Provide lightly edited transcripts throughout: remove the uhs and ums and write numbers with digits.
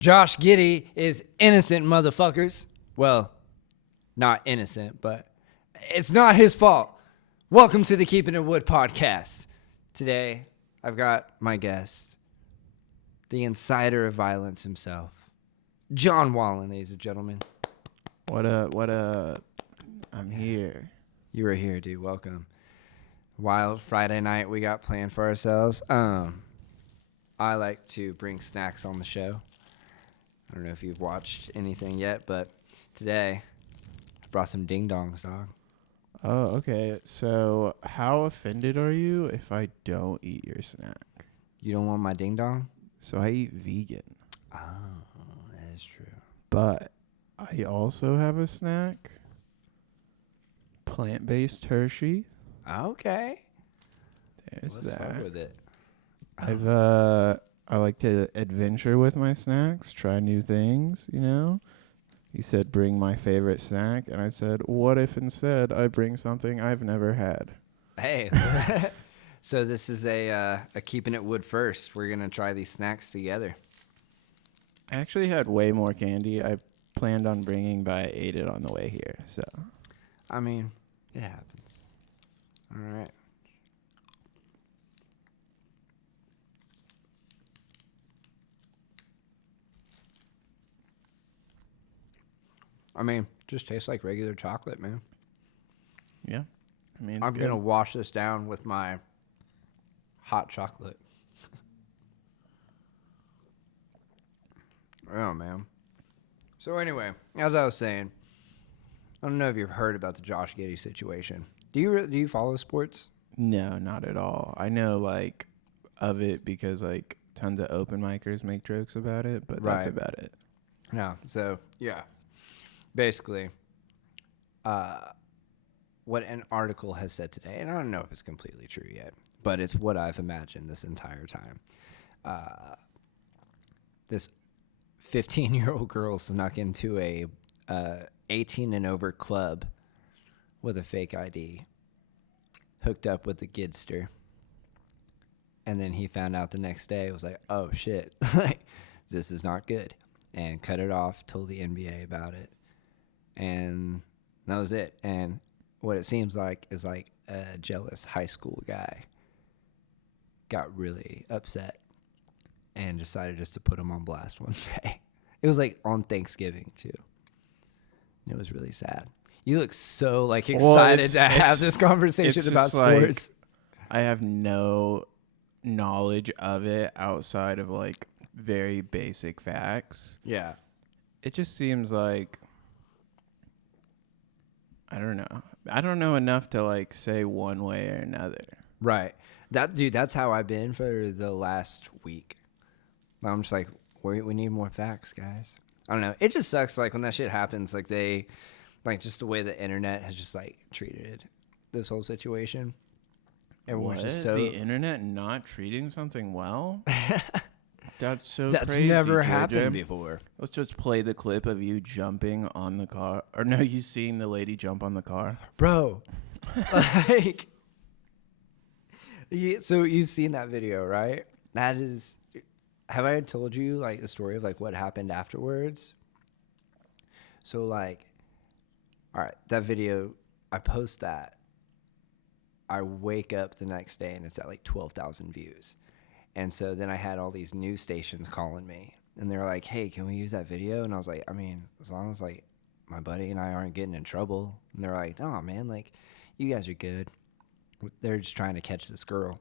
Josh Giddey is innocent, motherfuckers. Well, not innocent, but it's not his fault. Welcome to the Keeping It Wood podcast. Today, I've got my guest, the insider of violence himself, Jon Wallen, ladies and gentlemen. What up? I'm here. You were here, dude. Welcome. Wild Friday night we got planned for ourselves. I like to bring snacks on the show. I don't know if you've watched anything yet, but today I brought some ding dongs, dog. Oh, okay. So how offended are you if I don't eat your snack? You don't want my ding dong? So I eat vegan. Oh, that is true. But I also have a snack. Plant-based Hershey. Okay. There's Let's fuck that. with it. I like to adventure with my snacks, try new things, you know? He said, bring my favorite snack. And I said, what if instead I bring something I've never had? Hey. So this is a Keeping It Wood first. We're going to try these snacks together. I actually had way more candy I planned on bringing, but I ate it on the way here. So, I mean, it happens. All right. I mean, just tastes like regular chocolate, man. yeah. I mean, I'm going to wash this down with my hot chocolate. Oh, man. So anyway, as I was saying, I don't know if you've heard about the Josh Giddey situation. Do you follow sports? No, not at all. I know, like, of it because, like, tons of open micers make jokes about it, but that's Right. about it. No. So, yeah. Basically, what an article has said today, and I don't know if it's completely true yet, but it's what I've imagined this entire time. This 15-year-old girl snuck into a 18 and over club with a fake ID, hooked up with the Gidster, and then he found out the next day. It was like, oh shit, like this is not good, and cut it off. Told the NBA about it, and that was it. And what it seems like is like a jealous high school guy got really upset and decided just to put him on blast one day. It was like on Thanksgiving too. And it was really sad. You look so like excited to have this conversation about sports. Like, I have no knowledge of it outside of, like, very basic facts. Yeah. It just seems like, I don't know. I don't know enough to, like, say one way or another. Right. That's how I've been for the last week. I'm just like, we need more facts, guys. I don't know. It just sucks, like, when that shit happens, like, they, like, just the way the internet has just, like, treated this whole situation. Everyone's just so... The internet not treating something well? That's so That's crazy, never JJ. happened before. Let's just play the clip of you jumping on the car. Or no, you seeing the lady jump on the car. Bro, like... So you've seen that video, right? That is... Have I told you, like, the story of, like, what happened afterwards? So, like, all right, that video, I post that. I wake up the next day, and it's at, like, 12,000 views. And so then I had all these news stations calling me. And they were like, hey, can we use that video? And I was like, I mean, as long as, like, my buddy and I aren't getting in trouble. And they're like, oh, man, like, you guys are good. They're just trying to catch this girl.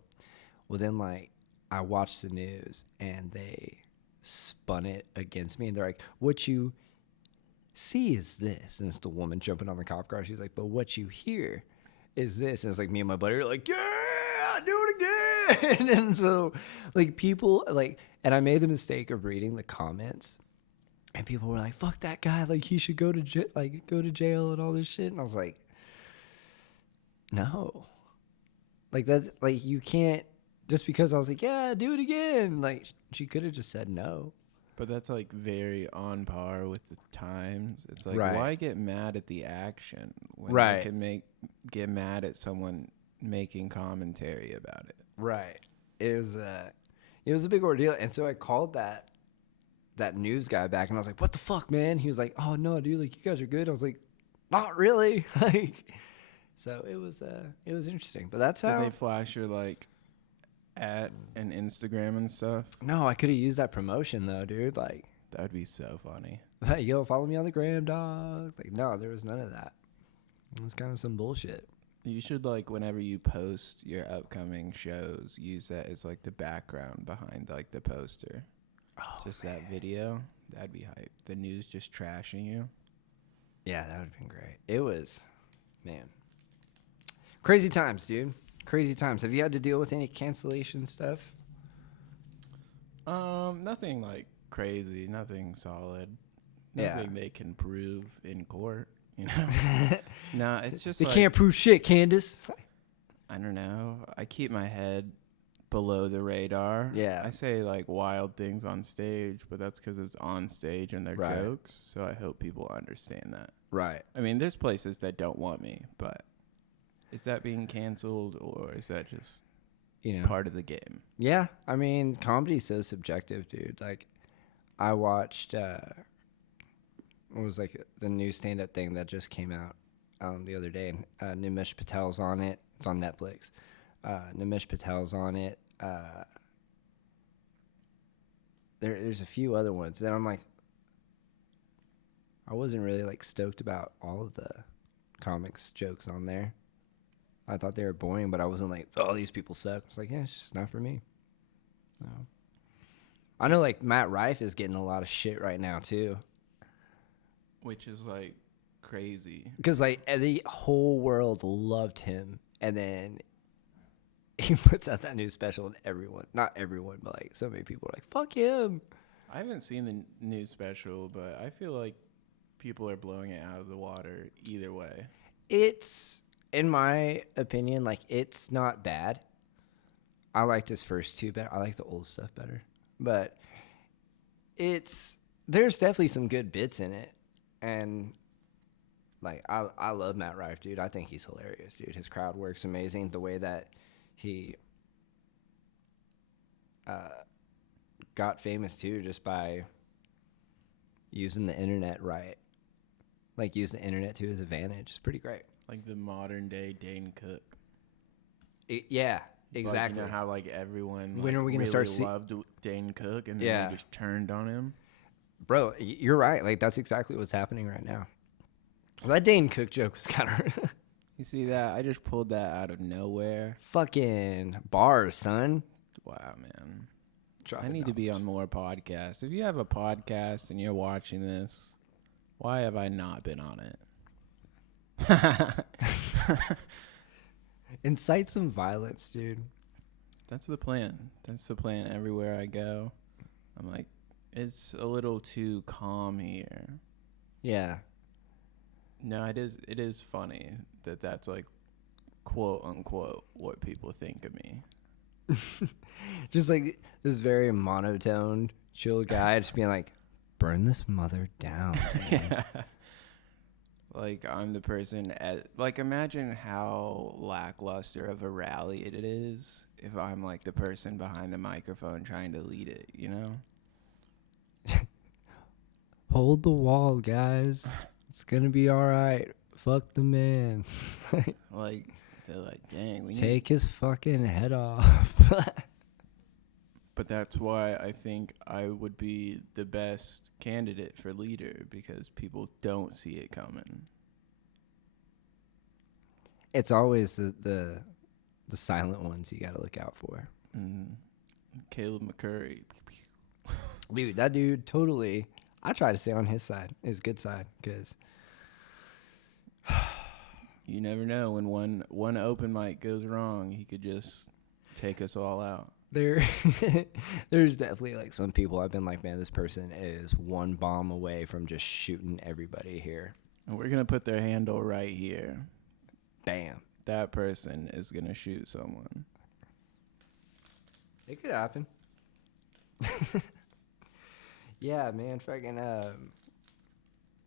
Well, then, like, I watched the news, and they spun it against me. And they're like, what you see is this. And it's the woman jumping on the cop car. She's like, but what you hear is this. And it's like me and my buddy are like, yeah, do it again. And so, like, people, like, and I made the mistake of reading the comments. And people were like, fuck that guy. Like, he should go to jail and all this shit. And I was like, no. Like, that's, like, you can't. Just because I was like, yeah, do it again. Like, she could have just said no. But that's, like, very on par with the times. It's like, Right. Why get mad at the action when Right. you can get mad at someone making commentary about it? Right. It was a big ordeal. And so I called that that news guy back, and I was like, "What the fuck, man?" He was like, "Oh no, dude, like you guys are good." I was like, "Not really." Like, so it was interesting. But that's Did how. they flash your like at and Instagram and stuff? No, I could have used that promotion though, dude. Like, That would be so funny. hey, yo, follow me on the gram, dog. Like, no, there was none of that. It was kind of some bullshit. You should like whenever you post your upcoming shows, use that as like the background behind like the poster. Oh, Just man. that video. That'd be hype. The news just trashing you. Yeah, that would have been great. It was, man. Crazy times, dude. Crazy times. Have you had to deal with any cancellation stuff? Nothing like crazy, nothing solid. Yeah. Nothing they can prove in court, you know. No, it's just They like, can't prove shit, Candace. I don't know. I keep my head below the radar. Yeah. I say like wild things on stage, but that's because it's on stage and they're Right. jokes. So I hope people understand that. Right. I mean, there's places that don't want me, but is that being canceled or is that just You know. part of the game? Yeah. I mean, comedy's so subjective, dude. Like, I watched what was like the new stand-up thing that just came out the other day. And Nimish Patel's on it. It's on Netflix. Nimish Patel's on it. There's a few other ones. And I'm like, I wasn't really like stoked about all of the comics jokes on there. I thought they were boring, but I wasn't like, oh, these people suck. I was like, yeah, it's just not for me. No. I know like Matt Rife is getting a lot of shit right now too. Which is like crazy. Because like the whole world loved him, and then he puts out that new special, and everyone, not everyone, but like so many people are like, fuck him. I haven't seen the new special, but I feel like people are blowing it out of the water either way. It's, in my opinion, like it's not bad. I liked his first two better. I like the old stuff better. But there's definitely some good bits in it. And like I love Matt Rife, dude. I think he's hilarious, dude. His crowd work's amazing. The way that he got famous too, just by using the internet right. Like use the internet to his advantage. It's pretty great. Like the modern day Dane Cook. Yeah, Like, exactly. you know how like everyone When are we gonna really start loved Dane Cook and then Yeah. they just turned on him? Bro, you're right. Like that's exactly what's happening right now. That Dane Cook joke was kind of You see that? I just pulled that out of nowhere. fucking bars, son. Wow, man. I Dropping need to be knowledge. on more podcasts. If you have a podcast and you're watching this, why have I not been on it? Incite some violence, dude. That's the plan. That's the plan everywhere I go. I'm like, it's a little too calm here. Yeah. No, it is funny that that's like quote unquote what people think of me. Just like this very monotone, chill guy just being like, burn this mother down. Yeah. Like I'm the person at like imagine how lackluster of a rally it is if I'm like the person behind the microphone trying to lead it, you know? Hold the wall, guys. It's gonna be all right. Fuck the man. Like they're like, dang, we need. Take his fucking head off. But that's why I think I would be the best candidate for leader because people don't see it coming. It's always the silent ones you gotta look out for. Caleb McCurry. Dude, that dude totally. I try to stay on his side, his good side, because You never know when one open mic goes wrong, he could just take us all out. there's definitely like some people I've been like, man, this person is one bomb away from just shooting everybody here. And we're gonna put their handle right here. Bam. That person is gonna shoot someone. It could happen. Yeah, man, fucking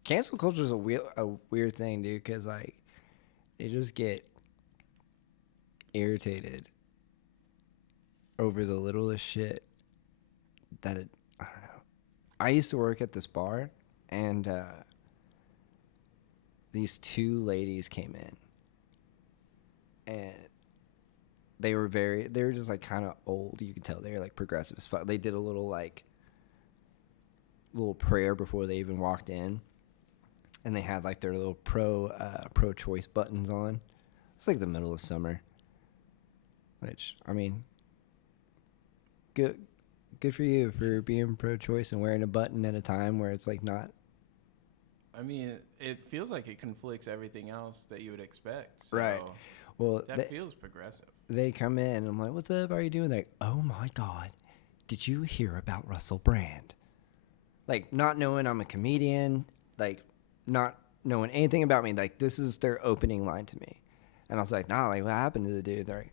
cancel culture is a weird thing, dude, because like they just get irritated over the littlest shit that I don't know. I used to work at this bar, and these two ladies came in, and they were just like kind of old. You could tell they were like progressive as fuck. They did a little prayer before they even walked in, and they had like their little pro-choice buttons on. It's like the middle of summer, which, I mean, good for you for being pro-choice and wearing a button at a time where it's like not. I mean, it feels like it conflicts everything else that you would expect. So Right. Well, that feels progressive. They come in, and I'm like, "What's up? How are you doing?" They're like, "Oh my God, did you hear about Russell Brand?" Like, not knowing I'm a comedian, like not knowing anything about me. Like, this is their opening line to me, and I was like, "Nah, like what happened to the dude?" They're like,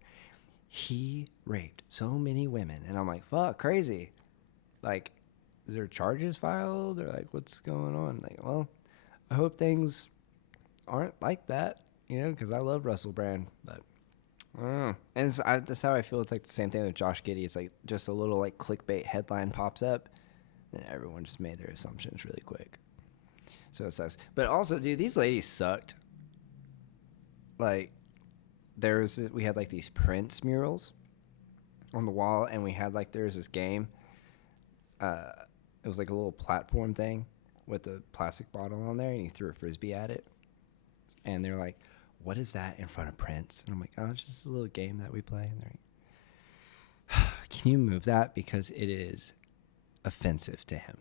"He raped so many women," and I'm like, "Fuck, crazy." Like, is there charges filed, or like what's going on? Like, well, I hope things aren't like that, because I love Russell Brand, but I don't know. And that's how I feel. It's like the same thing with Josh Giddey. It's like just a little like clickbait headline pops up, and everyone just made their assumptions really quick. So it sucks. But also, dude, these ladies sucked. Like, we had like these Prince murals on the wall, and there was this game. It was like a little platform thing with a plastic bottle on there, and you threw a frisbee at it. And they're like, "What is that in front of Prince?" And I'm like, "Oh, it's just a little game that we play." And they're like, "Can you move that because it is offensive to him?"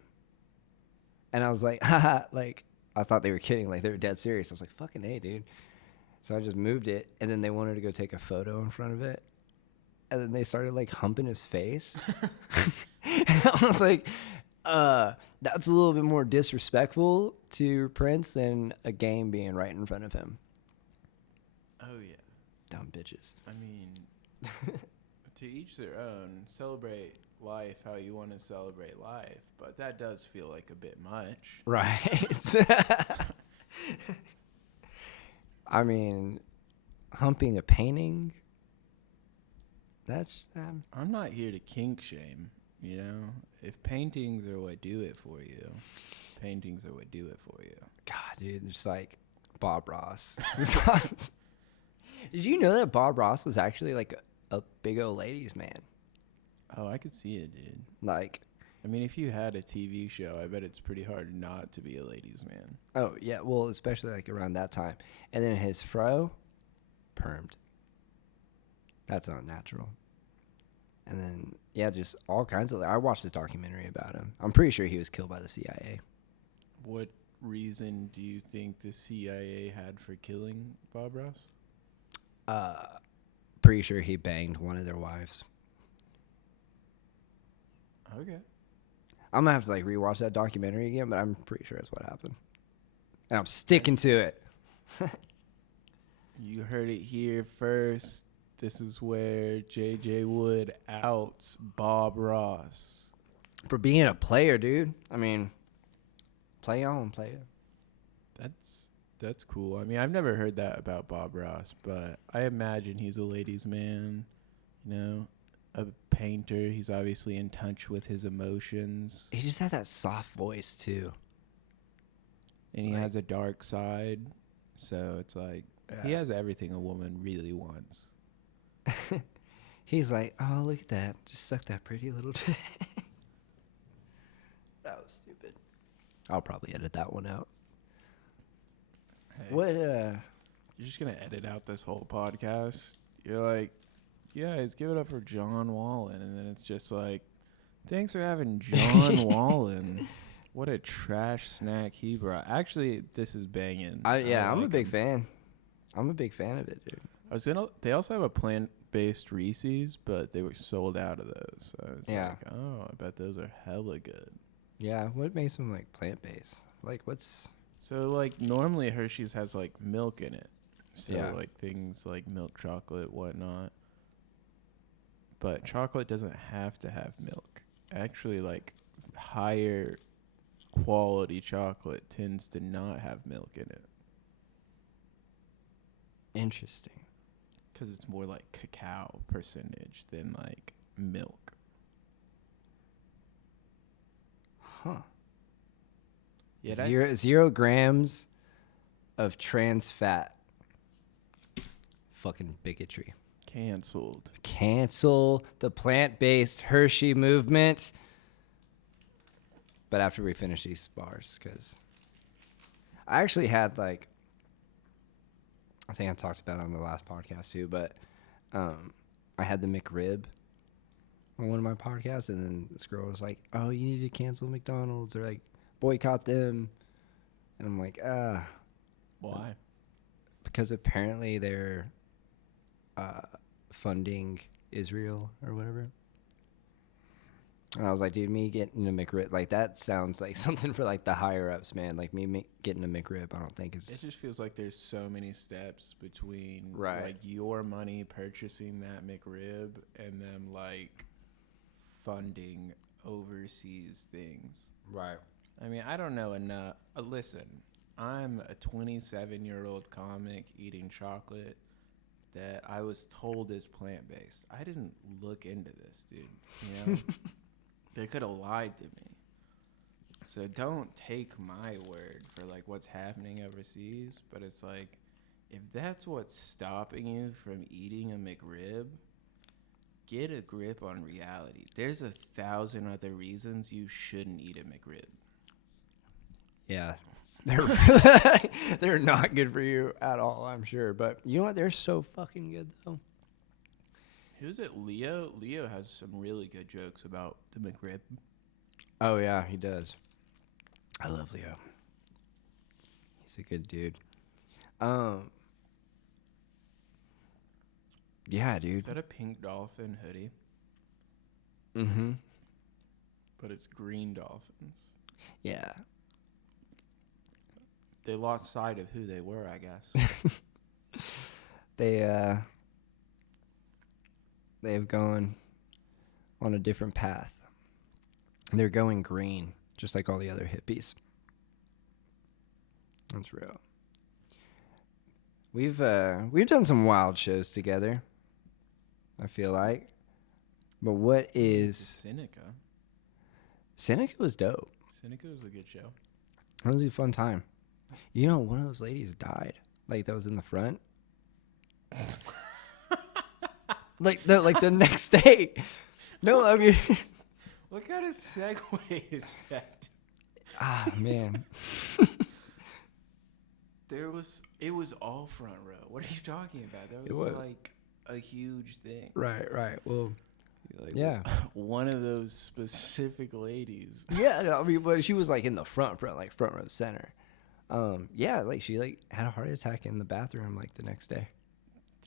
And I was like, haha, like, I thought they were kidding, like they were dead serious. I was like, "Fucking A, dude." So I just moved it, and then they wanted to go take a photo in front of it, and then they started like humping his face. And I was like, that's a little bit more disrespectful to Prince than a game being right in front of him. Oh, yeah. Dumb bitches. I mean, to each their own. Celebrate life how you want to celebrate life, but that does feel like a bit much. Right. I mean, humping a painting, that's... I'm not here to kink shame, If paintings are what do it for you, paintings are what do it for you. God, dude, just like Bob Ross. Did you know that Bob Ross was actually like a big old ladies man? Oh, I could see it, dude. Like, I mean, if you had a TV show, I bet it's pretty hard not to be a ladies man. oh yeah, well, especially like around that time. And then his fro, permed. That's not natural. And then, yeah, just all kinds of... I watched this documentary about him. I'm pretty sure he was killed by the CIA. What reason do you think the CIA had for killing Bob Ross? Pretty sure he banged one of their wives. Okay. I'm gonna have to like rewatch that documentary again, but I'm pretty sure that's what happened. And I'm sticking to it. You heard it here first. This is where JJ Wood outs Bob Ross. For being a player, dude. I mean, play on, player. That's cool. I mean, I've never heard that about Bob Ross, but I imagine he's a ladies' man, a painter. He's obviously in touch with his emotions. He just had that soft voice, too. And he has a dark side, so it's like he has everything a woman really wants. He's like, "Oh, look at that. Just suck that pretty little dick." That was stupid. I'll probably edit that one out. Hey, What, you're just going to edit out this whole podcast? You're like, guys, give it up for Jon Wallen. And then it's just like, thanks for having Jon Wallen. What a trash snack he brought. Actually, this is banging. I'm a big fan. I'm a big fan of it, dude. They also have a plant-based Reese's, but they were sold out of those. So it's Yeah. like, oh, I bet those are hella good. Yeah, what makes them like plant-based? Like, what's... So, like, normally Hershey's has, like, milk in it. So, Yeah. like, things like milk chocolate, whatnot. But chocolate doesn't have to have milk. Actually, like, higher quality chocolate tends to not have milk in it. Interesting. Because it's more like cacao percentage than, like, milk. Huh. Yeah, Zero grams of trans fat. Fucking bigotry. canceled. Cancel the plant-based Hershey movement. But after we finish these bars, because I actually had like, I think I talked about it on the last podcast too, but I had the McRib on one of my podcasts, and then this girl was like, "Oh, you need to cancel McDonald's or like boycott them," and I'm like, Why? because apparently they're funding Israel or whatever. And I was like, dude, me getting a McRib, like that sounds like something for like the higher ups, man. Like me getting a McRib, I don't think It is just feels like there's so many steps between Right. like your money purchasing that McRib and them like funding overseas things. right. I mean, I don't know enough. Listen, I'm a 27-year-old comic eating chocolate that I was told is plant-based. I didn't look into this, dude. You know? They could have lied to me. So don't take my word for like what's happening overseas, but it's like if that's what's stopping you from eating a McRib, get a grip on reality. There's 1,000 other reasons you shouldn't eat a McRib. Yeah, they're not good for you at all, I'm sure. But you know what? They're so fucking good though. Who's it? Leo? Leo has some really good jokes about the McRib. Oh yeah, he does. I love Leo. He's a good dude. Yeah, dude. Is that a pink dolphin hoodie? Mm-hmm. But it's green dolphins. Yeah. They lost sight of who they were, I guess. They've gone on a different path. They're going green, just like all the other hippies. That's real. We've done some wild shows together, I feel like. But what is Seneca? Seneca was dope. Seneca was a good show. It was a fun time. You know, one of those ladies died. Like that was in the front. like the next day. No, I mean What kind of segue is that? ah man. It was all front row. What are you talking about? That It was was. like a huge thing. Right. Well, Like, yeah. One of those specific ladies. Yeah, I mean, but she was like in the front row center. Yeah, like she like had a heart attack in the bathroom like the next day.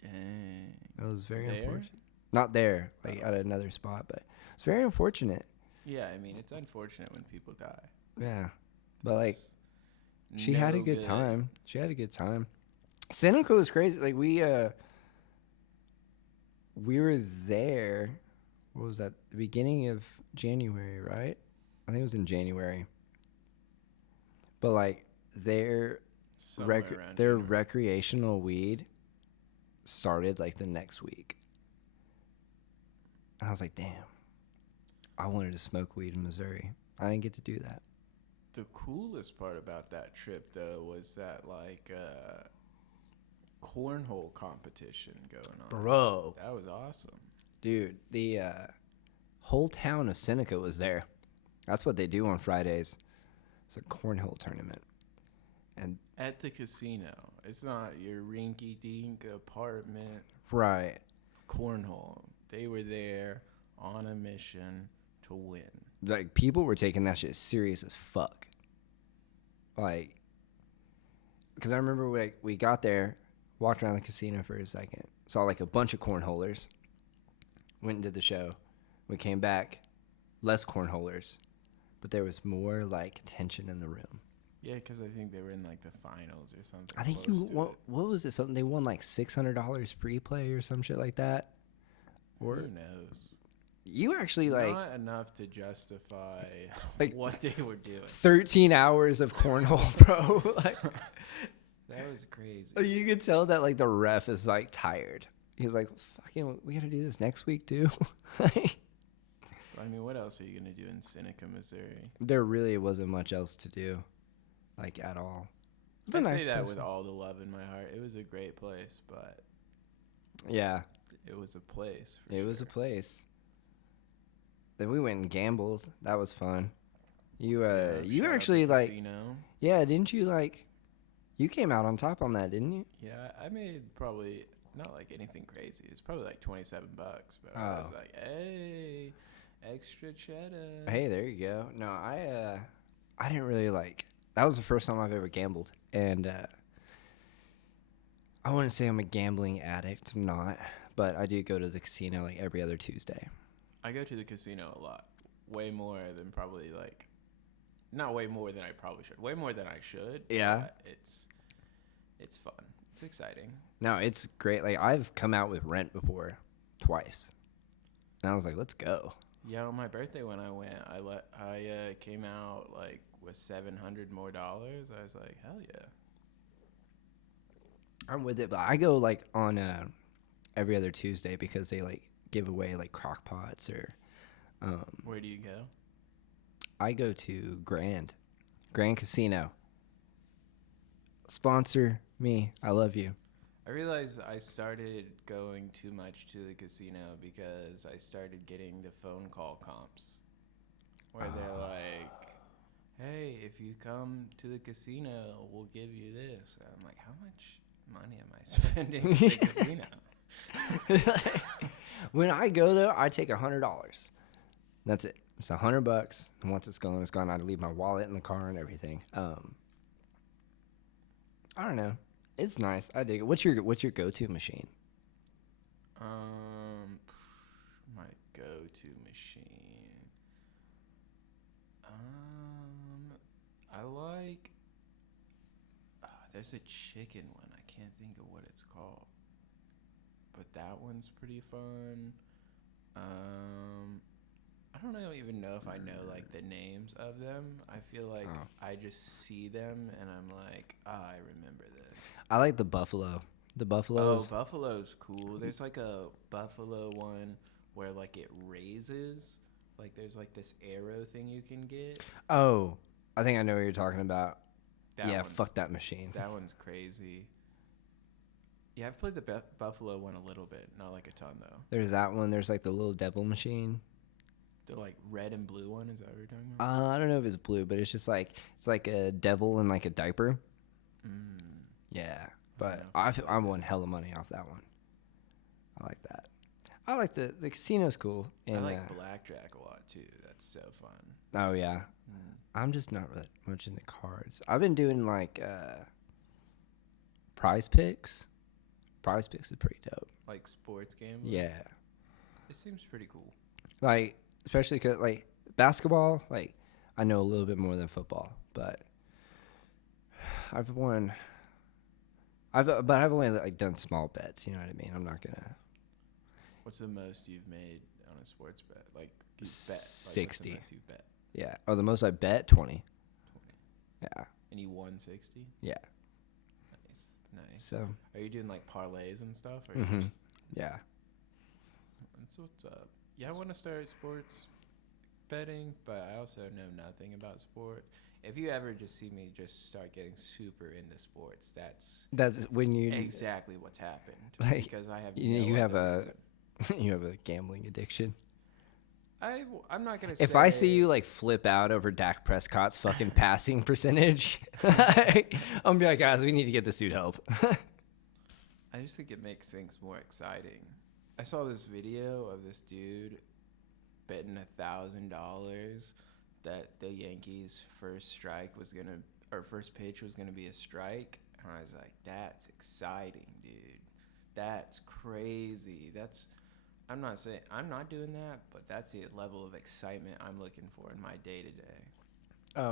Dang. It was very There? unfortunate. Not there, like at another spot, but it's very unfortunate. Yeah, I mean, it's unfortunate when people die. Yeah, but like It's she had a no good time. She had a good time. Seneca was crazy. Like we were there. What was that? The beginning of January, right? I think it was in January. But like their Somewhere around their here. recreational weed started like the next week. And I was like, damn. I wanted to smoke weed in Missouri. I didn't get to do that. The coolest part about that trip, though, was that like cornhole competition going on. Bro. That was awesome. Dude, the whole town of Seneca was there. That's what they do on Fridays. It's a cornhole tournament. And At the casino. It's not your rinky-dink apartment right. cornhole. They were there on a mission to win. Like people were taking that shit serious as fuck. Like, because I remember we got there, walked around the casino for a second, saw like a bunch of cornholers, went and did the show. We came back, less cornholers, but there was more like tension in the room. Yeah, because I think they were in like the finals or something. I think close to it. what was it? Something they won like $600 free play or some shit like that. Or Who knows? you actually like Not enough to justify Like- what they were doing. 13 hours of cornhole, bro. Like That was crazy. you could tell that like the ref is like tired. He's like, fucking, we gotta do this next week too. I mean, what else are you gonna do in Seneca, Missouri? There really wasn't much else to do. like at all. It's I a say nice that place. with all the love in my heart. It was a great place, but Yeah, it was a place for it sure. was a place. Then we went and gambled. That was fun. You you Shout out actually the like, casino. yeah, didn't you like? You came out on top on that, didn't you? Yeah, I made probably not like anything crazy. It's probably like $27, but I was Oh. like, hey, extra cheddar. Hey, there you go. No, I didn't really like. That was the first time I've ever gambled, and I wouldn't say I'm a gambling addict. I'm not, but I do go to the casino like every other Tuesday. I go to the casino a lot, way more than probably like, not way more than I probably should, way more than I should. Yeah. But it's fun. It's exciting. No, it's great. Like I've come out with rent before, twice, and I was like, let's go. Yeah, on my birthday when I went, I came out like with $700 more. I was like, hell yeah. I'm with it, but I go like on every other Tuesday because they like give away like crock pots or. Where do you go? I go to Grand Casino. Sponsor me. I love you. I realized I started going too much to the casino because I started getting the phone call comps where they're like, hey, if you come to the casino, we'll give you this. And I'm like, how much money am I spending at the casino? When I go there, I take $100. That's it. It's $100, and once it's gone, it's gone. I leave my wallet in the car and everything. I don't know. It's nice. I dig it. What's your go-to machine? My go-to machine. I like. There's a chicken one. I can't think of what it's called, but that one's pretty fun. I don't even know if I know like the names of them. I feel like I just see them and I'm like, I remember this. I like the buffalo. The buffaloes. Oh, buffalo's cool. There's like a buffalo one where like it raises. Like there's like this arrow thing you can get. Oh, I think I know what you're talking about. That Fuck that machine. That one's crazy. Yeah, I've played the buffalo one a little bit, not like a ton though. There's that one. There's like the little devil machine. The like red and blue one, is that what you're talking about? I don't know if it's blue, but it's just like it's like a devil in like a diaper. Yeah, but I won hella money off that one. I like that. I like the casino's cool. And, I like blackjack a lot too. That's so fun. Oh yeah, I'm just not really much into cards. I've been doing like Prize Picks. Prize Picks is pretty dope. Like sports gambling. Yeah, it seems pretty cool. like especially 'cause like basketball. Like I know a little bit more than football, but I've only like done small bets. You know what I mean? I'm not gonna. What's the most you've made on a sports bet? Like you bet, 60. Like, what's the most you bet? Yeah. Oh, the most I bet 20. Yeah. And you won 60? Yeah. Nice. So. Are you doing like parlays and stuff? Or Mm-hmm. you just, Yeah. that's what's up. Yeah, I want to start sports betting, but I also know nothing about sports. If you ever just see me just start getting super into sports, that's when you exactly what's happened. Like, because I have you no have other reason. you have a gambling addiction. I'm not gonna say. If I see you like flip out over Dak Prescott's fucking passing percentage, I'm gonna be like, guys, we need to get this dude help. I just think it makes things more exciting. I saw this video of this dude betting $1,000 that the Yankees' first pitch was gonna be a strike, and I was like, that's exciting, dude. That's crazy. I'm not doing that, but that's the level of excitement I'm looking for in my day to day.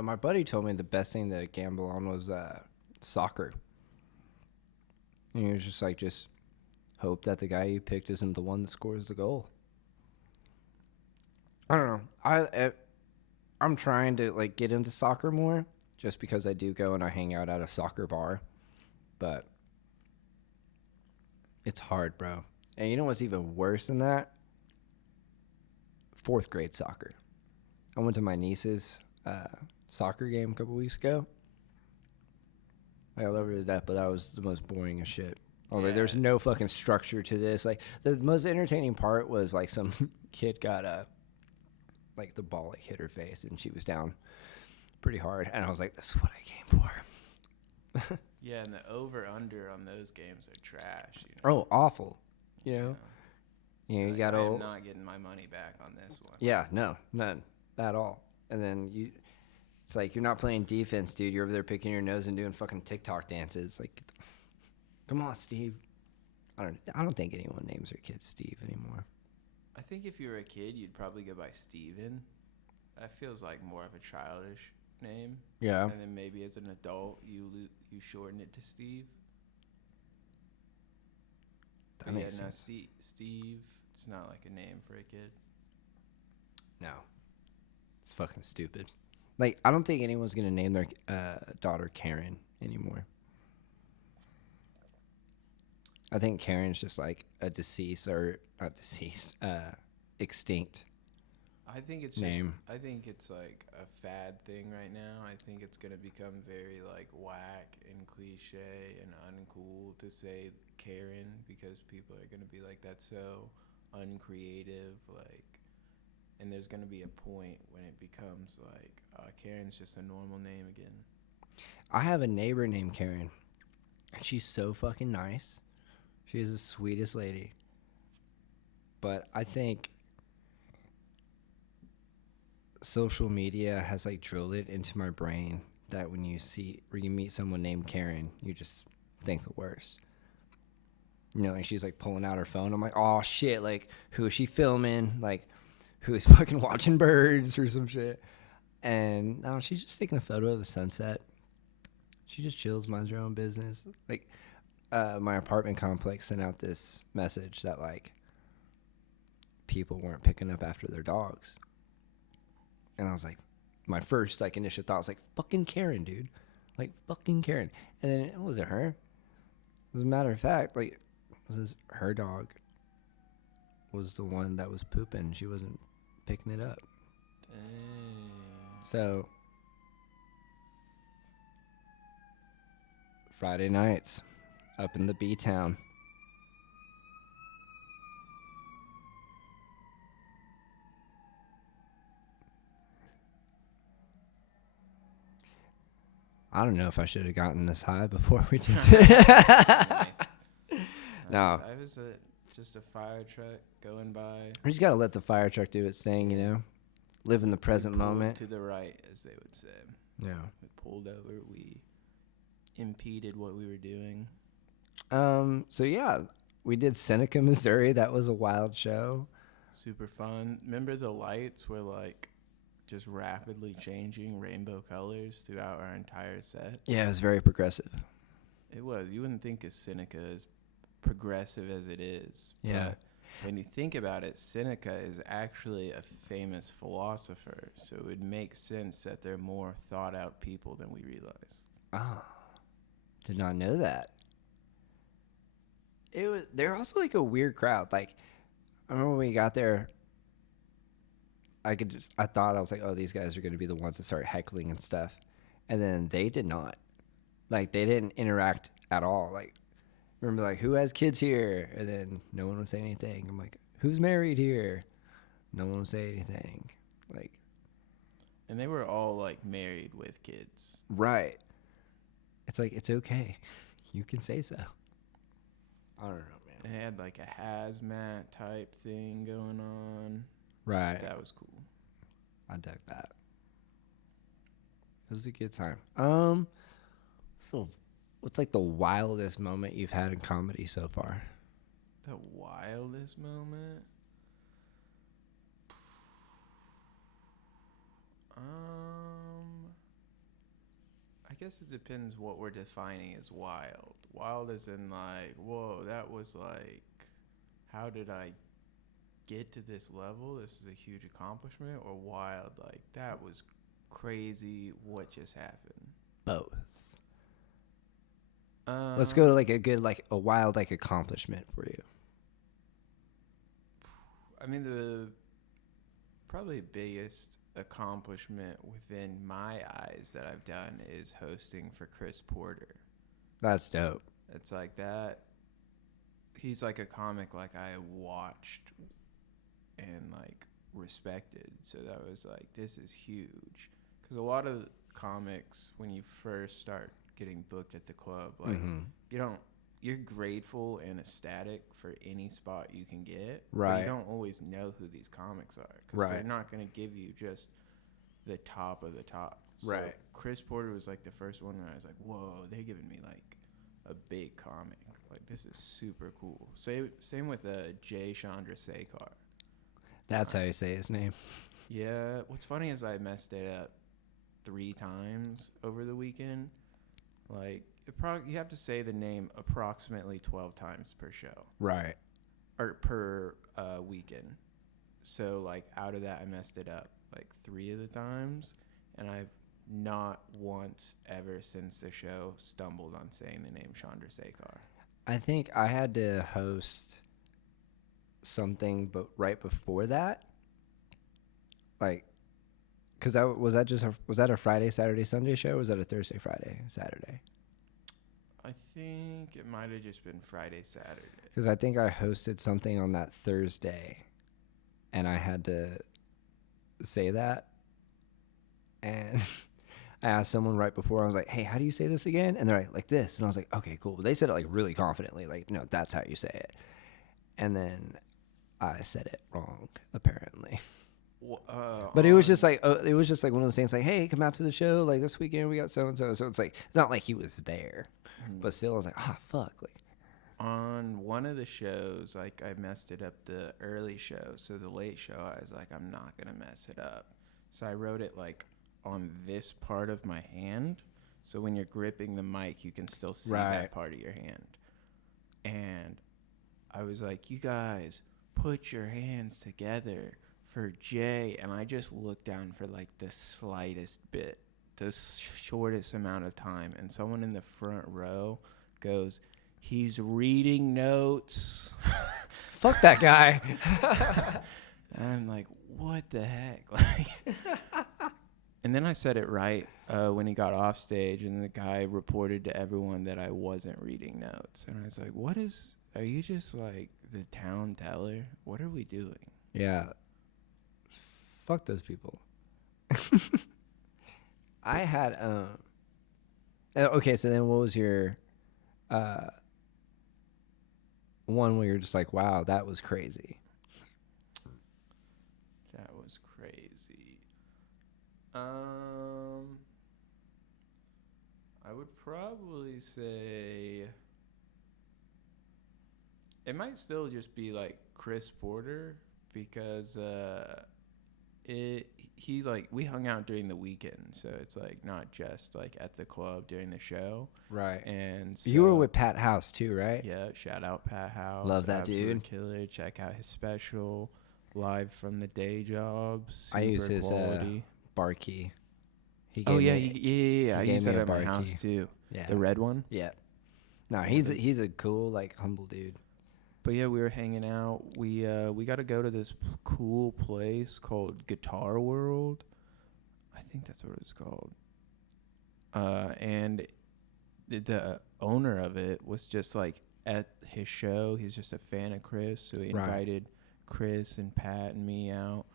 My buddy told me the best thing to gamble on was soccer. And he was just like, just hope that the guy you picked isn't the one that scores the goal. I don't know. I'm trying to like get into soccer more, just because I do go and I hang out at a soccer bar, but it's hard, bro. And you know what's even worse than that? 4th grade soccer. I went to my niece's soccer game a couple weeks ago. Like, I love her to death, but that was the most boring as shit. I was like, Yeah. there's no fucking structure to this. Like, the most entertaining part was like some kid got like the ball like hit her face and she was down pretty hard, and I was like, this is what I came for. Yeah, and the over/under on those games are trash. You know? Oh, awful. You know, you Like, got I to. am not getting my money back on this one. Yeah, no, none at all. And then it's like you're not playing defense, dude. You're over there picking your nose and doing fucking TikTok dances. Like, come on, Steve. I don't think anyone names their kid Steve anymore. I think if you were a kid, you'd probably go by Steven. That feels like more of a childish name. Yeah. And then maybe as an adult, you shorten it to Steve. That makes sense. Steve, it's not like a name for a kid. No. It's fucking stupid. Like, I don't think anyone's going to name their daughter Karen anymore. I think Karen's just like a extinct. I think it's name. I think it's like a fad thing right now. I think it's gonna become very like whack and cliche and uncool to say Karen because people are gonna be like, that's so uncreative. Like, and there's gonna be a point when it becomes like Karen's just a normal name again. I have a neighbor named Karen. And she's so fucking nice. She's the sweetest lady. But I think social media has like drilled it into my brain that when you meet someone named Karen, you just think the worst. You know, like she's like pulling out her phone. I'm like, oh shit, like who is she filming? Like who is fucking watching birds or some shit? And no, she's just taking a photo of the sunset. She just chills, minds her own business. Like my apartment complex sent out this message that like people weren't picking up after their dogs. And I was like, my first like initial thought was like, fucking Karen, dude. Like fucking Karen. And then it wasn't her. As a matter of fact, like her dog was the one that was pooping. She wasn't picking it up. Dang. So Friday nights up in the B-town. I don't know if I should have gotten this high before we did Nice. No. I was just a fire truck going by. We just got to let the fire truck do its thing, you know? Live in the present We pulled moment. to the right, as they would say. Yeah. We pulled over. We impeded what we were doing. So, yeah, we did Seneca, Missouri. That was a wild show. Super fun. Remember the lights were like just rapidly changing rainbow colors throughout our entire set? Yeah, it was very progressive. It was. You wouldn't think of Seneca as progressive as it is. Yeah. But when you think about it, Seneca is actually a famous philosopher. So it would make sense that they're more thought out people than we realize. Oh, did not know that. They're also like a weird crowd. Like, I remember when we got there, I thought I was like, oh, these guys are going to be the ones that start heckling and stuff. And then they did not. Like, they didn't interact at all. Like, remember, like, who has kids here? And then no one would say anything. I'm like, who's married here? No one would say anything. Like, And they were all like married with kids. right. It's like, it's okay. You can say so. I don't know, man. They had like a hazmat type thing going on. Right. That was cool. I dug that. It was a good time. So what's like the wildest moment you've had in comedy so far? The wildest moment? I guess it depends what we're defining as wild. Wild as in like, whoa, that was like, how did I get to this level? This is a huge accomplishment. Or wild, like, that was crazy. What just happened? Both. Let's go to like a wild like accomplishment for you. I mean, the probably biggest accomplishment within my eyes that I've done is hosting for Chris Porter. That's dope. It's like that. He's like a comic like I watched and like respected. So that was like, this is huge. Because a lot of comics, when you first start getting booked at the club, like you don't, you're grateful and ecstatic for any spot you can get. But Right. you don't always know who these comics are. Because Right. they're not going to give you just the top of the top. So Right. Chris Porter was like the first one where I was like, whoa, they're giving me like a big comic. Like, this is super cool. Same with Jay Chandrasekhar. That's how you say his name. Yeah. What's funny is I messed it up 3 times over the weekend. Like, you have to say the name approximately 12 times per show. Right. Or per weekend. So, like, out of that, I messed it up like 3 of the times. And I've not once ever since the show stumbled on saying the name Chandrasekhar. I think I had to host something, but right before that, like, because was that a Friday, Saturday, Sunday show? Or was that a Thursday, Friday, Saturday? I think it might have just been Friday, Saturday. Because I think I hosted something on that Thursday, and I had to say that, and I asked someone right before. I was like, "Hey, how do you say this again?" And they're like this, and I was like, "Okay, cool." But they said it like really confidently, like, "No, that's how you say it." And then I said it wrong, apparently. But it was just like one of those things, like, "Hey, come out to the show like this weekend. We got so and so." So it's like, it's not like he was there, but still, I was like, "Ah, fuck!" Like, on one of the shows, like, I messed it up the early show. So the late show, I was like, I'm not gonna mess it up. So I wrote it like on this part of my hand. So when you're gripping the mic, you can still see that part of your hand. And I was like, you guys, put your hands together for Jay. And I just looked down for like the slightest bit, the shortest amount of time. And someone in the front row goes, he's reading notes. fuck that guy. And I'm like, what the heck? Like, and then I said it right when he got off stage, and the guy reported to everyone that I wasn't reading notes. And I was like, are you just like the town teller? What are we doing? Yeah. Fuck those people. I had okay, so then what was your one where you're just like, wow, that was crazy? That was crazy. I would probably say it might still just be like Chris Porter, because he's like, we hung out during the weekend, so it's like not just like at the club during the show. Right. And so, you were with Pat House too, right? Yeah, shout out Pat House. Love that Absolute dude. Killer. Check out his special, Live from the Day Job. Super I use his quality. bar key. He I use that at my house too. Yeah. The red one. Yeah. No, he's a cool, like, humble dude. But yeah, we were hanging out. We got to go to this cool place called Guitar World. I think that's what it's called. And the owner of it was just like at his show. He's just a fan of Chris, so he invited Chris and Pat and me out.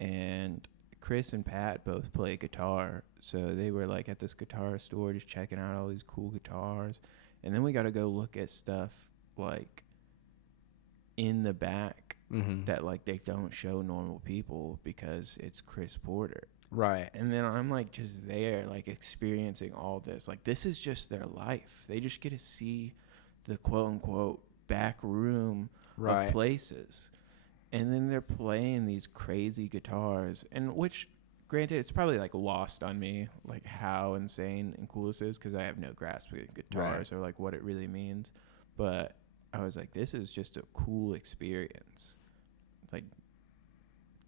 And Chris and Pat both play guitar, so they were like at this guitar store just checking out all these cool guitars. And then we got to go look at stuff like in the back that like they don't show normal people because it's Chris Porter. Right. And then I'm like just there, like experiencing all this. Like, this is just their life. They just get to see the quote unquote back room of places. And then they're playing these crazy guitars, and which, granted, it's probably like lost on me, like how insane and cool this is, because I have no grasp of guitars or like what it really means. But I was like, this is just a cool experience. Like,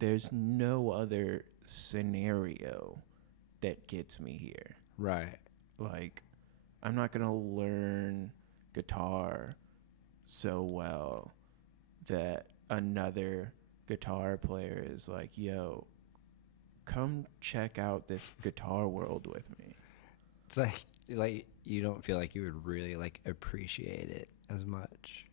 there's no other scenario that gets me here. Right. Like, I'm not going to learn guitar so well that another guitar player is like, yo, come check out this Guitar World with me. It's like, like you don't feel like you would really like appreciate it as much.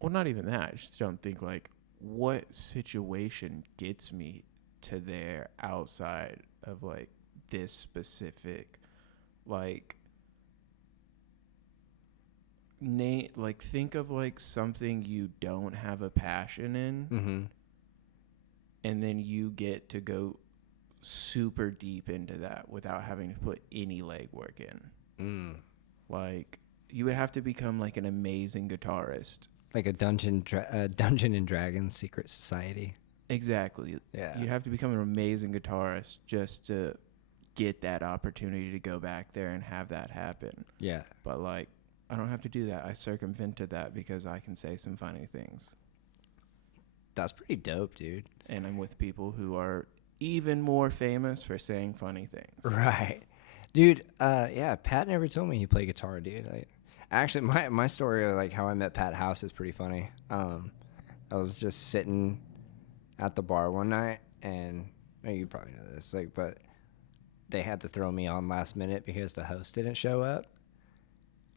Well, not even that. I just don't think like what situation gets me to there outside of like this specific like Nate, like think of like something you don't have a passion in, Mm-hmm. and then you get to go super deep into that without having to put any legwork in. Mm. Like you would have to become like an amazing guitarist. Like a Dungeon and Dragons secret society. Exactly. Yeah. You'd have to become an amazing guitarist just to get that opportunity to go back there and have that happen. Yeah. But like I don't have to do that. I circumvented that because I can say some funny things. That's pretty dope, dude. And I'm with people who are even more famous for saying funny things. Right. Dude, yeah, Pat never told me he played guitar, dude. Actually, my story of like how I met Pat House is pretty funny. I was just sitting at the bar one night, and you probably know this, like, but they had to throw me on last minute because the host didn't show up.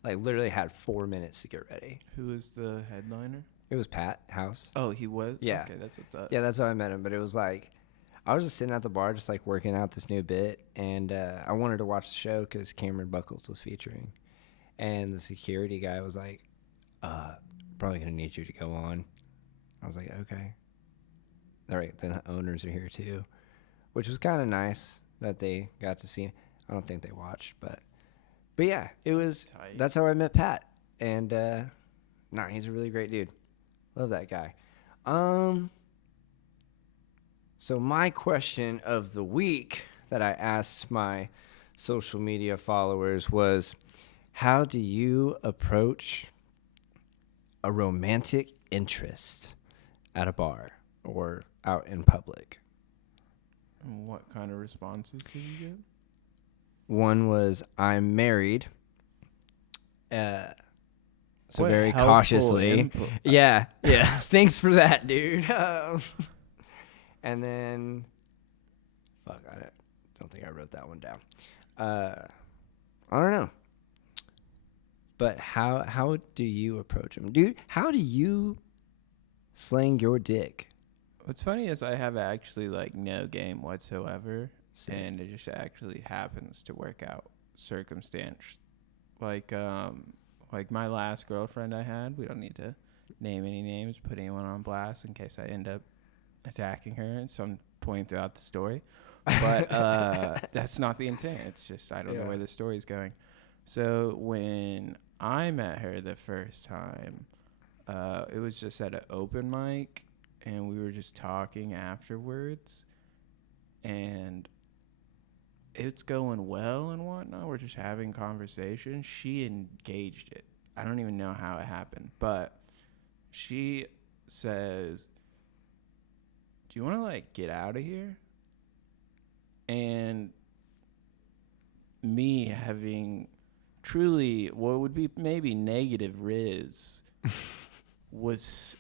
Like, literally had 4 minutes to get ready. Who is the headliner? It was Pat House. Oh, he was? Yeah. Okay, that's what's up. Yeah, that's how I met him. But it was like, I was just sitting at the bar, just like working out this new bit, and I wanted to watch the show because Cameron Buckles was featuring. And the security guy was like, probably going to need you to go on. I was like, okay. All right, the owners are here too, which was kind of nice that they got to see. I don't think they watched, but yeah, it was. Tight. That's how I met Pat, and he's a really great dude. Love that guy. So my question of the week that I asked my social media followers was, how do you approach a romantic interest at a bar or out in public? And what kind of responses did you get? One was, I'm married. So What very helpful cautiously. input. Yeah. Thanks for that, dude. And then, fuck, I don't think I wrote that one down. I don't know. But how do you approach them? Dude, how do you slang your dick? What's funny is I have actually like no game whatsoever, Sick. and it just actually happens to work out circumstance. Like my last girlfriend I had, we don't need to name any names, put anyone on blast in case I end up attacking her at some point throughout the story. But that's not the intent. It's just I don't know where the story's going. So when I met her the first time, it was just at an open mic, and we were just talking afterwards, and it's going well and whatnot. We're just having conversation. She engaged it. I don't even know how it happened, but she says, do you want to like get out of here? And me having truly what would be maybe negative riz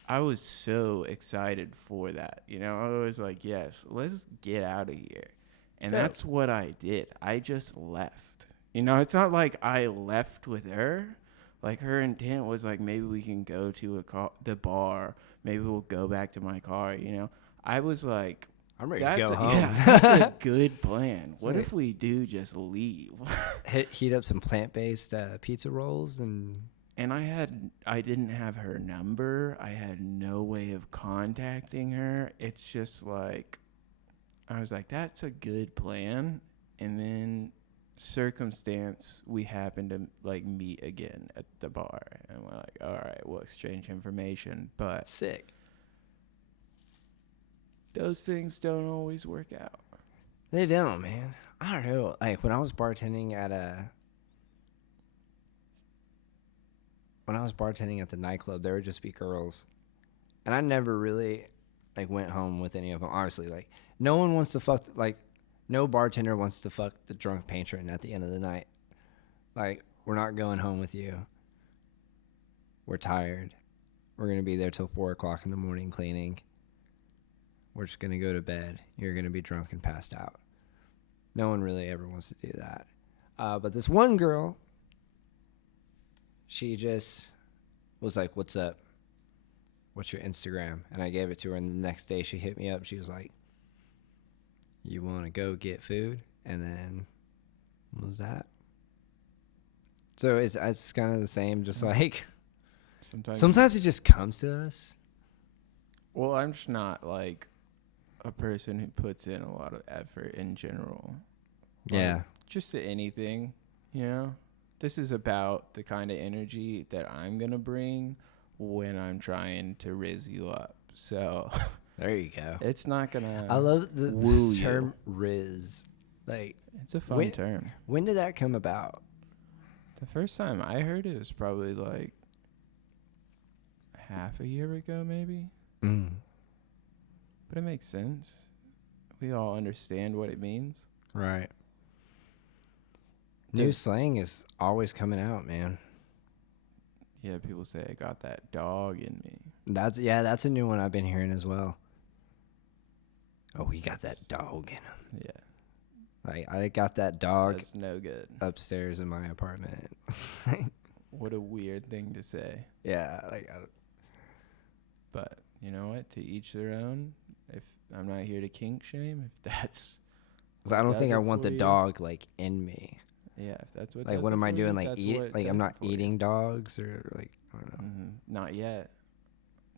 I was so excited for that. You know, I was like, yes, let's get out of here. And that's what I did. I just left. You know, it's not like I left with her. Like her intent was like, maybe we can go to the bar. Maybe we'll go back to my car. You know, I was like, I'm ready to go home. Yeah, that's a good plan. What if we do just leave? Heat up some plant-based pizza rolls and I didn't have her number. I had no way of contacting her. It's just like, I was like, that's a good plan. And then circumstance, we happened to like meet again at the bar, and we're like, all right, we'll exchange information. But sick. Those things don't always work out. They don't, man. I don't know. Like when I was bartending at the nightclub, there would just be girls, and I never really like went home with any of them. Honestly, like no one wants to fuck. Like no bartender wants to fuck the drunk patron at the end of the night. Like we're not going home with you. We're tired. We're gonna be there till 4:00 in the morning cleaning. We're just going to go to bed. You're going to be drunk and passed out. No one really ever wants to do that. But this one girl, she just was like, "What's up? What's your Instagram?" And I gave it to her, and the next day she hit me up. She was like, "You want to go get food?" And then what was that? So it's kind of the same, just like sometimes it just comes to us. Well, I'm just not like a person who puts in a lot of effort in general. Yeah. Just to anything, you know? This is about the kind of energy that I'm going to bring when I'm trying to riz you up. So there you go. It's not going to I love the woo term riz. Like, it's a fun term. When did that come about? The first time I heard it was probably like half a year ago, maybe. But it makes sense. We all understand what it means. Right. New slang is always coming out, man. Yeah, people say I got that dog in me. That's a new one I've been hearing as well. Oh, he got that dog in him. Yeah. Like, I got that dog. That's no good. Upstairs in my apartment. What a weird thing to say. Yeah, but you know what? To each their own. If I'm not here to kink shame, if that's. I don't think I want the dog like in me. Yeah, if that's what. Like, what am I doing? Like, eat? Like, I'm not eating dogs, or like, I don't know. Not yet.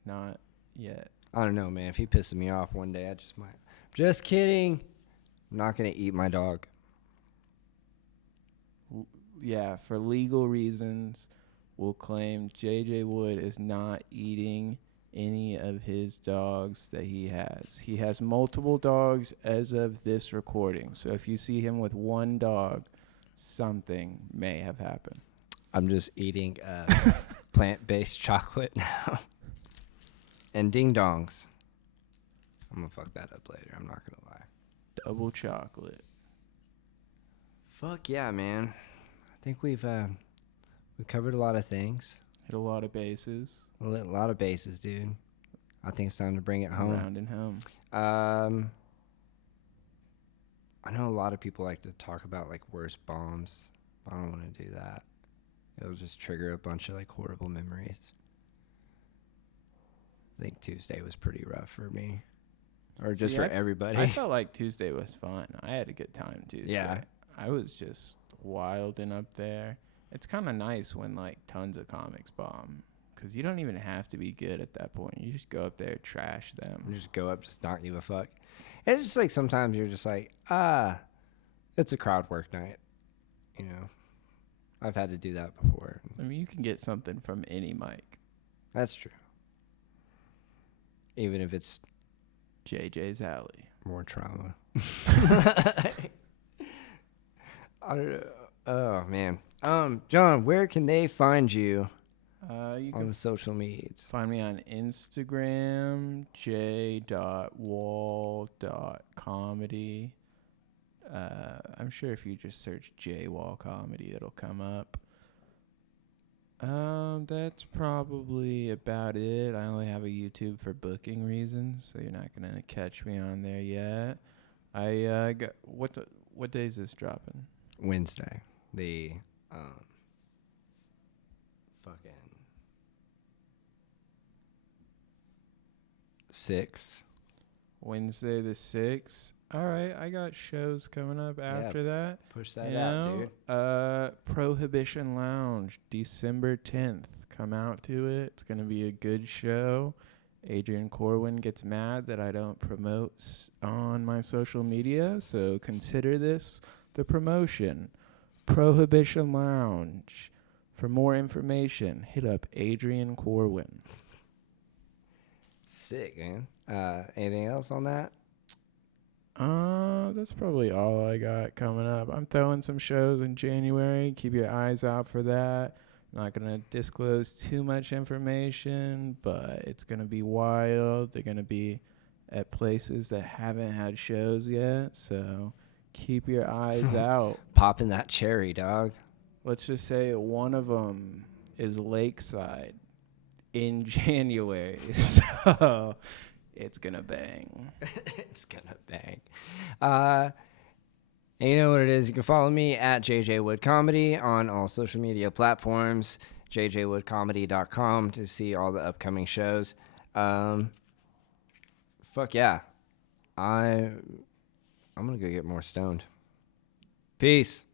Not yet. I don't know, man. If he pisses me off one day, I just might. Just kidding. I'm not gonna eat my dog. Yeah, for legal reasons, we'll claim JJ Wood is not eating any of his dogs that he has. He has multiple dogs as of this recording. So if you see him with one dog, something may have happened. I'm just eating plant-based chocolate now. And ding-dongs. I'm going to fuck that up later. I'm not going to lie. Double chocolate. Fuck yeah, man. I think we've covered a lot of things. Hit a lot of bases. A lot of bases, dude. I think it's time to bring it home. Round and home. I know a lot of people like to talk about like worst bombs. I don't want to do that. It'll just trigger a bunch of like horrible memories. I think Tuesday was pretty rough for me. Or just for everybody. I felt like Tuesday was fun. I had a good time Tuesday. Yeah. I was just wilding up there. It's kind of nice when like tons of comics bomb. Because you don't even have to be good at that point. You just go up there, trash them. You just go up, just not give a fuck. It's just like sometimes you're just like, it's a crowd work night. You know, I've had to do that before. I mean, you can get something from any mic. That's true. Even if it's JJ's Alley. More trauma. I don't know. Oh, man. John, where can they find you? You on the social medias. Find me on Instagram, j.wall.comedy. I'm sure if you just search J-Wall Comedy, it'll come up. That's probably about it. I only have a YouTube for booking reasons, so you're not gonna catch me on there yet. I got what day is this dropping? Wednesday. The fucking 6th. Wednesday the 6th. All right, I got shows coming up after that. Push that out, dude. Prohibition Lounge, December 10th. Come out to it. It's going to be a good show. Adrian Corwin gets mad that I don't promote on my social media, so consider this the promotion. Prohibition Lounge. For more information, hit up Adrian Corwin. Sick, man. Anything else on that? That's probably all I got coming up. I'm throwing some shows in January. Keep your eyes out for that. I'm not going to disclose too much information, but it's going to be wild. They're going to be at places that haven't had shows yet, so keep your eyes out. Popping that cherry, dog. Let's just say one of them is Lakeside in January, so it's gonna bang. It's gonna bang. And you know what it is. You can follow me at JJ Wood Comedy on all social media platforms. jjwoodcomedy.com to see all the upcoming shows. Fuck yeah. I'm gonna go get more stoned. Peace.